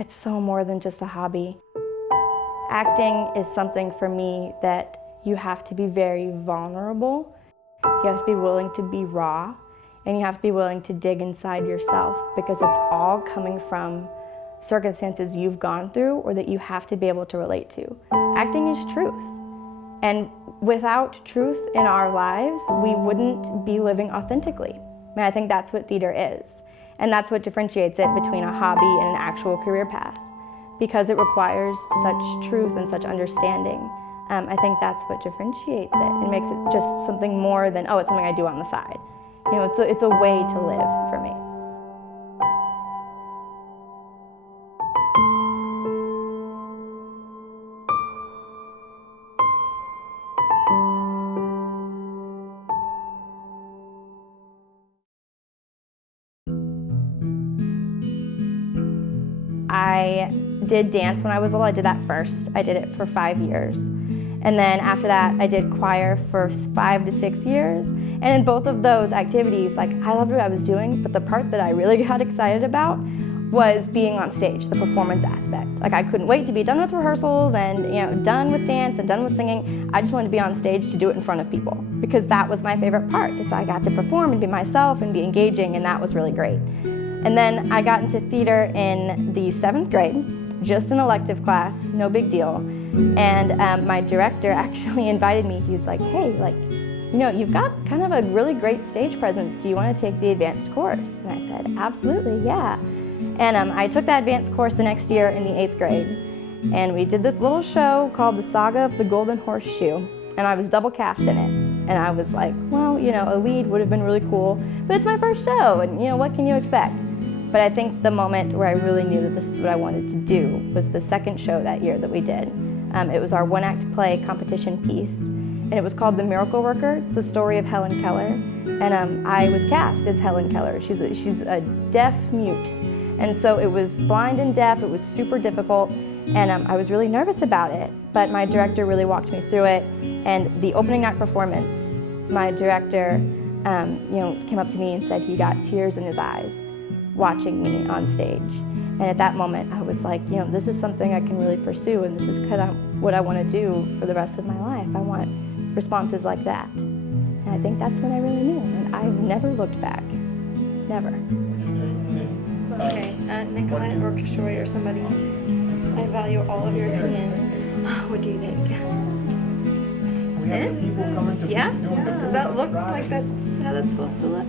It's so more than just a hobby. Acting is something for me that you have to be very vulnerable. You have to be willing to be raw, and you have to be willing to dig inside yourself, because it's all coming from circumstances you've gone through or that you have to be able to relate to. Acting is truth. And without truth in our lives, we wouldn't be living authentically. I mean, I think that's what theater is. And that's what differentiates it between a hobby and an actual career path, because it requires such truth and such understanding. I think that's what differentiates it. It makes it just something more than, oh, it's something I do on the side. You know, it's a way to live for me. I did dance when I was little. I did that first. I did it for 5 years. And then after that, I did choir for 5 to 6 years. And in both of those activities, like, I loved what I was doing, but the part that I really got excited about was being on stage, the performance aspect. Like, I couldn't wait to be done with rehearsals and, you know, done with dance and done with singing. I just wanted to be on stage to do it in front of people, because that was my favorite part. It's I got to perform and be myself and be engaging, and that was really great. And then I got into theater in the 7th grade, just an elective class, no big deal. And my director actually invited me. He's like, hey, like, you know, you've got kind of a really great stage presence. Do you want to take the advanced course? And I said, absolutely, yeah. And I took that advanced course the next year in the 8th grade. And we did this little show called The Saga of the Golden Horseshoe. And I was double cast in it. And I was like, well, you know, a lead would have been really cool, but it's my first show, and, you know, what can you expect? But I think the moment where I really knew that this is what I wanted to do was the second show that year that we did. It was our one-act play competition piece, and it was called The Miracle Worker. It's the story of Helen Keller, and I was cast as Helen Keller. She's a deaf mute, and so it was blind and deaf. It was super difficult, and I was really nervous about it, but my director really walked me through it. And the opening night performance, my director you know, came up to me and said he got tears in his eyes watching me on stage. And at that moment, I was like, you know, this is something I can really pursue, and this is kind of what I want to do for the rest of my life. I want responses like that. And I think that's when I really knew, and I've never looked back. Never. Okay, Nicolette or Kishore or somebody, I value all of your opinion. What do you think? Yeah? Does that look like that's how that's supposed to look?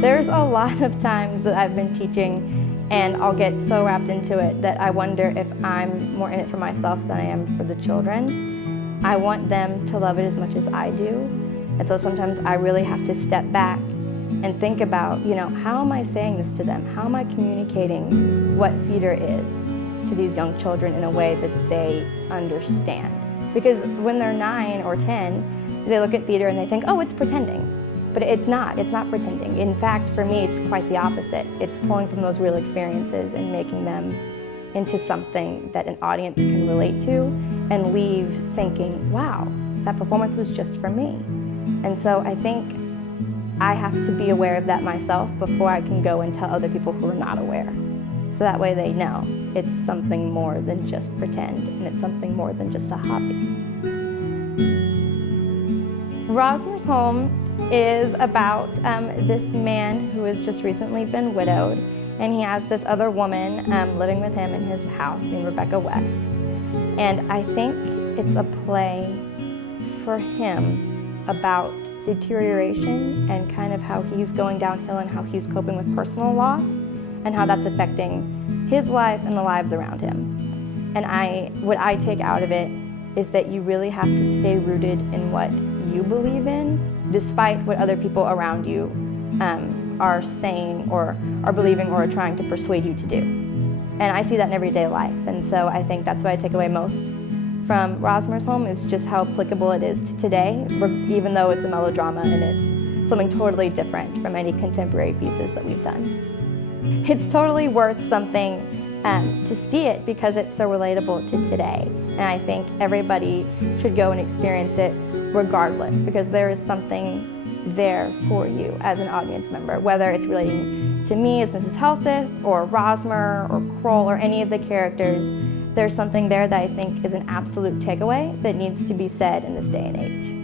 There's a lot of times that I've been teaching and I'll get so wrapped into it that I wonder if I'm more in it for myself than I am for the children. I want them to love it as much as I do. And so sometimes I really have to step back and think about, you know, how am I saying this to them? How am I communicating what theater is to these young children in a way that they understand? Because when they're 9 or 10, they look at theater and they think, oh, it's pretending. But it's not pretending. In fact, for me, it's quite the opposite. It's pulling from those real experiences and making them into something that an audience can relate to and leave thinking, wow, that performance was just for me. And so I think I have to be aware of that myself before I can go and tell other people who are not aware. So that way they know it's something more than just pretend, and it's something more than just a hobby. Rosmer's Home is about this man who has just recently been widowed, and he has this other woman living with him in his house named Rebecca West. And I think it's a play for him about deterioration and kind of how he's going downhill and how he's coping with personal loss and how that's affecting his life and the lives around him. And what I take out of it is that you really have to stay rooted in what you believe in, despite what other people around you are saying or are believing or are trying to persuade you to do. And I see that in everyday life, and so I think that's what I take away most from Rosmer's Home, is just how applicable it is to today, even though it's a melodrama and it's something totally different from any contemporary pieces that we've done. It's totally worth something to see it because it's so relatable to today. And I think everybody should go and experience it regardless, because there is something there for you as an audience member, whether it's relating to me as Mrs. Helseth or Rosmer or Kroll or any of the characters, there's something there that I think is an absolute takeaway that needs to be said in this day and age.